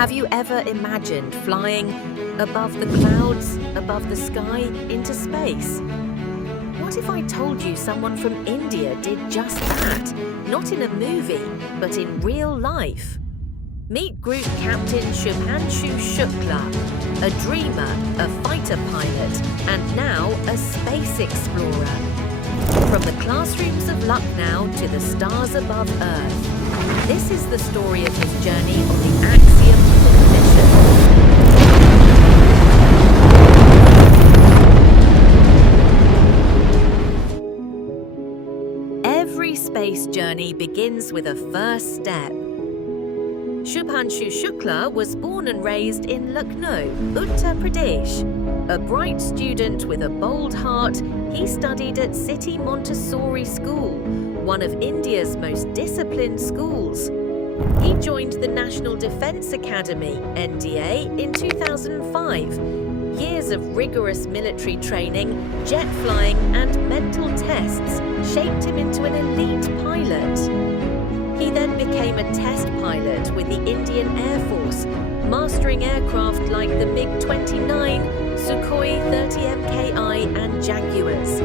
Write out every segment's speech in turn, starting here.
Have you ever imagined flying above the clouds, above the sky, into space? What if I told you someone from India did just that? Not in a movie, but in real life. Meet Group Captain Shubhanshu Shukla, a dreamer, a fighter pilot, and now a space explorer. From the classrooms of Lucknow to the stars above Earth, this is the story of his journey on the Axome mission. Every space journey begins with a first step. Shubhanshu Shukla was born and raised in Lucknow, Uttar Pradesh. A bright student with a bold heart, he studied at City Montessori School, one of India's most disciplined schools. He joined the National Defence Academy, NDA, in 2005. Years of rigorous military training, jet flying, and mental tests shaped him into an elite pilot. He then became a test pilot with the Indian Air Force, mastering aircraft like the MiG-29, Sukhoi 30MKI and Jaguars,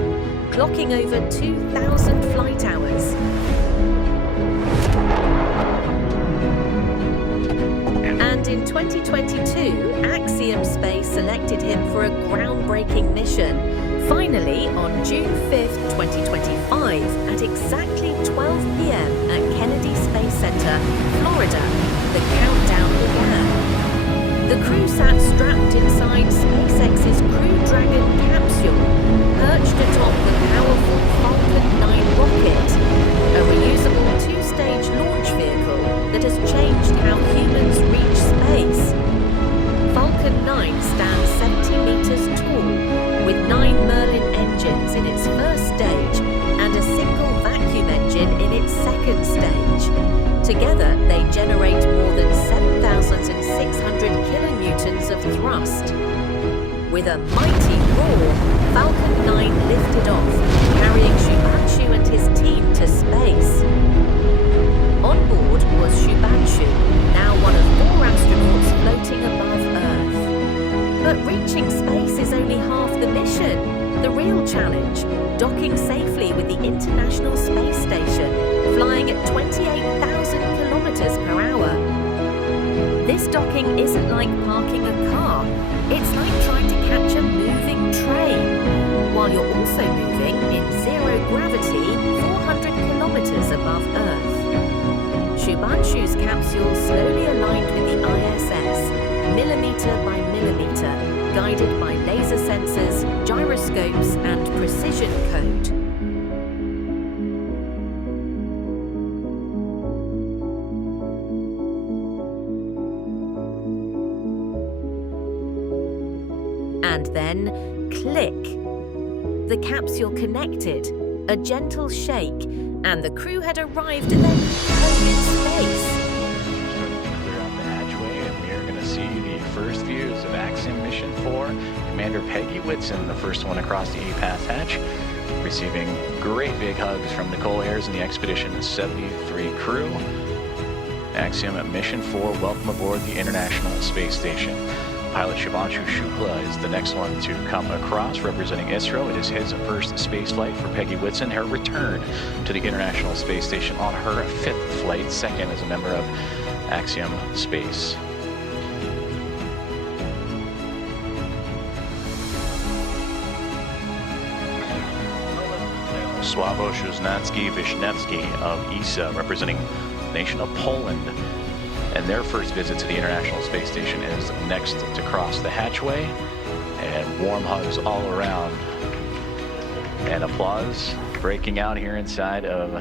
clocking over 2,000 flight hours. And in 2022, Axome Space selected him for a groundbreaking mission. Finally, on June 5th, 2025, at exactly 12 p.m. at Kennedy Space Center, Florida, the countdown began. The crew sat strapped inside SpaceX's Crew Dragon capsule, perched atop the powerful Falcon 9 rocket, a reusable two-stage launch vehicle that has changed how humans reach space. Falcon 9 stands 70 meters tall, with 9 Merlin engines in its first stage and a single vacuum engine in its second stage. Together, they generate more than 7,600 kilonewtons of thrust. With a mighty roar, Falcon 9 lifted off, carrying Shubhanshu and his team to space. On board was Shubhanshu, now one of 4 astronauts floating above Earth. But reaching space is only half the mission. The real challenge, docking safely with the International Space Station, flying at 28,000 kilometers per hour. This docking isn't like parking a car. It's like trying to catch a moving train, while you're also moving in zero gravity 400 kilometers above Earth. Shubhanshu's capsule slowly aligned with the ISS, millimeter by millimeter, guided by laser sensors, gyroscopes, and precision code. And then, click. The capsule connected, a gentle shake, and the crew had arrived at their home in space. Clear out the hatchway, and we are going to see the first views of Axome Mission 4. Commander Peggy Whitson, the first one across the A-Pass hatch, receiving great big hugs from Nicole Ayers and the Expedition 73 crew. Axome Mission 4, welcome aboard the International Space Station. Pilot Shubhanshu Shukla is the next one to come across, representing ISRO. It is his first space flight for Peggy Whitson, her return to the International Space Station on her 5th flight, second as a member of Axome Space. Sławomir Wisniewski of ESA, representing the nation of Poland. And their first visit to the International Space Station is next to cross the hatchway. And warm hugs all around. And applause breaking out here inside of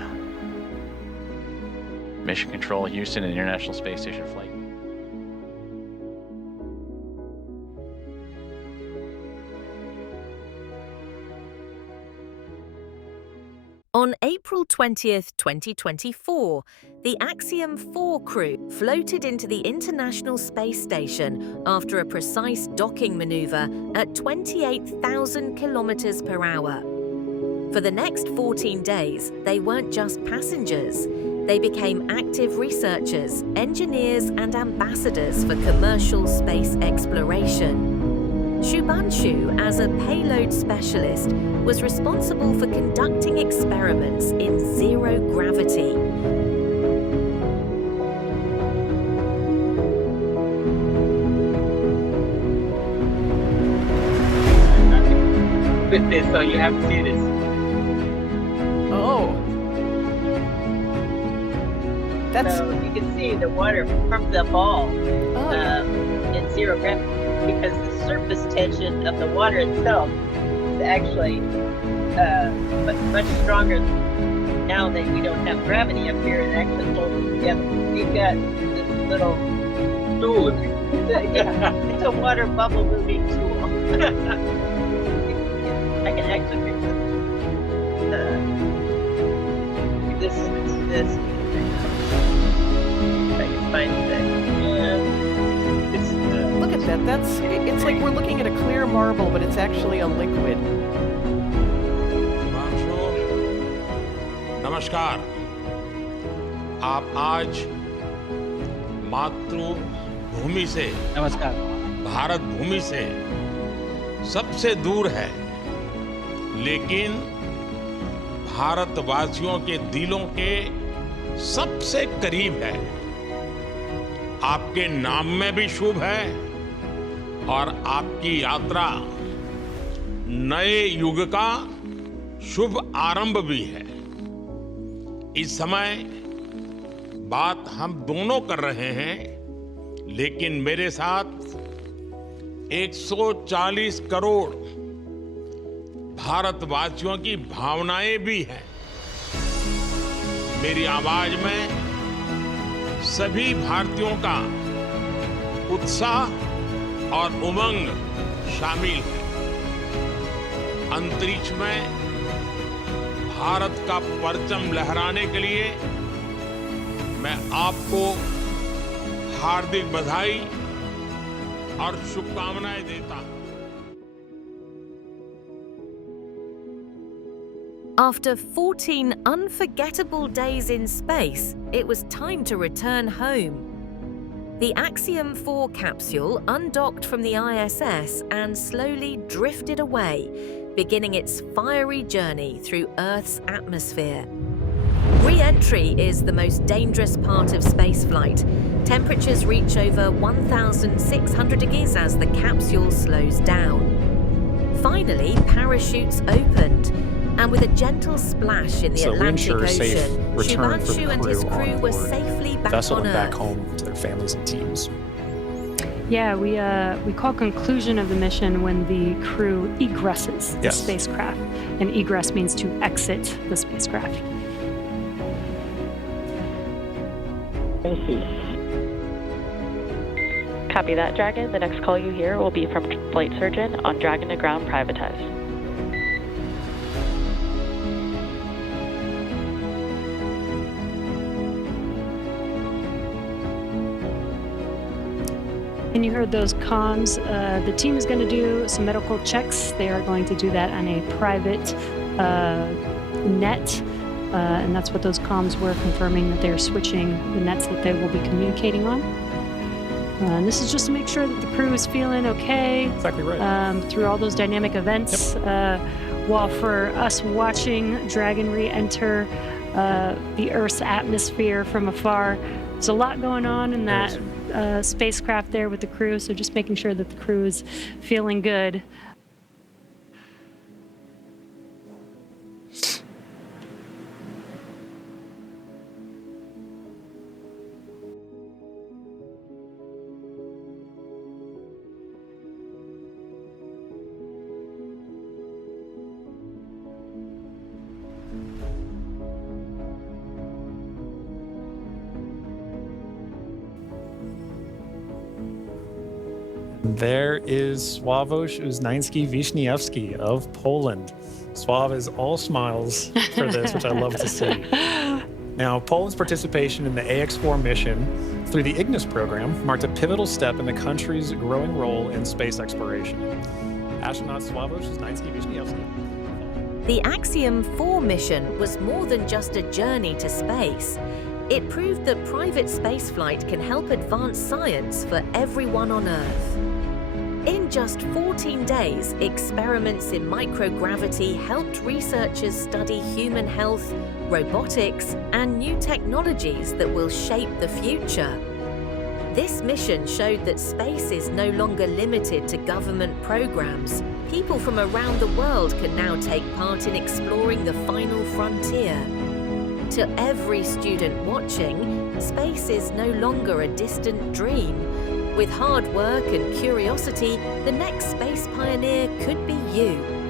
Mission Control Houston and International Space Station flight. On April 20th, 2024, the Axome 4 crew floated into the International Space Station after a precise docking maneuver at 28,000 kilometers per hour. For the next 14 days, they weren't just passengers. They became active researchers, engineers, and ambassadors for commercial space exploration. Shubanshu, as a payload specialist, was responsible for conducting experiments in zero gravity. With this, so you have to see this. Oh. That's... So you can see the water forms a ball in zero gravity because the surface tension of the water itself is actually much stronger. Now that we don't have gravity up here, it actually holds it together. You've got this little tool. It's a water bubble moving tool. I can actually fix this. If I can find it. Look at that. It's like we're looking at a clear marble, but it's actually a liquid. नमस्कार। आप आज मातृभूमि से, नमस्कार, भारत भूमि से सबसे दूर है, लेकिन भारतवासियों के दिलों के सबसे करीब है। आपके नाम में भी शुभ है और आपकी यात्रा नए युग का शुभ आरंभ भी है। इस समय बात हम दोनों कर रहे हैं, लेकिन मेरे साथ 140 करोड़ भारतवासियों की भावनाएं भी हैं। मेरी आवाज में सभी भारतीयों का उत्साह और उमंग शामिल है। अंतरिक्ष में भारत का परचम लहराने के लिए मैं आपको हार्दिक बधाई और शुभकामनाएं देता हूं। After 14 unforgettable days in space, it was time to return home. The Axiom 4 capsule undocked from the ISS and slowly drifted away, beginning its fiery journey through Earth's atmosphere. Re-entry is the most dangerous part of spaceflight. Temperatures reach over 1,600 degrees as the capsule slows down. Finally, parachutes opened, and with a gentle splash in the Atlantic Ocean, Shubanshu and his crew were safely back on Earth. Back home to their families and teams. Yeah, we call conclusion of the mission when the crew egresses the spacecraft. And egress means to exit the spacecraft. Copy that, Dragon. The next call you hear will be from Flight Surgeon on Dragon to Ground Privatized. And you heard those comms. The team is going to do some medical checks. They are going to do that on a private net. And that's what those comms were, confirming that they're switching the nets that they will be communicating on. And this is just to make sure that the crew is feeling okay. Exactly right. Through all those dynamic events. While for us watching Dragon re-enter the Earth's atmosphere from afar, there's a lot going on in that spacecraft there with the crew, so just making sure that the crew is feeling good. There is Sławomir Uznański-Wiśniewski of Poland. Sław is all smiles for this, which I love to see. Now, Poland's participation in the AX4 mission through the Ignis program marked a pivotal step in the country's growing role in space exploration. Astronaut Sławomir Uznański-Wiśniewski. The Axiom 4 mission was more than just a journey to space. It proved that private spaceflight can help advance science for everyone on Earth. In just 14 days, experiments in microgravity helped researchers study human health, robotics, and new technologies that will shape the future. This mission showed that space is no longer limited to government programs. People from around the world can now take part in exploring the final frontier. To every student watching, space is no longer a distant dream. With hard work and curiosity, the next space pioneer could be you.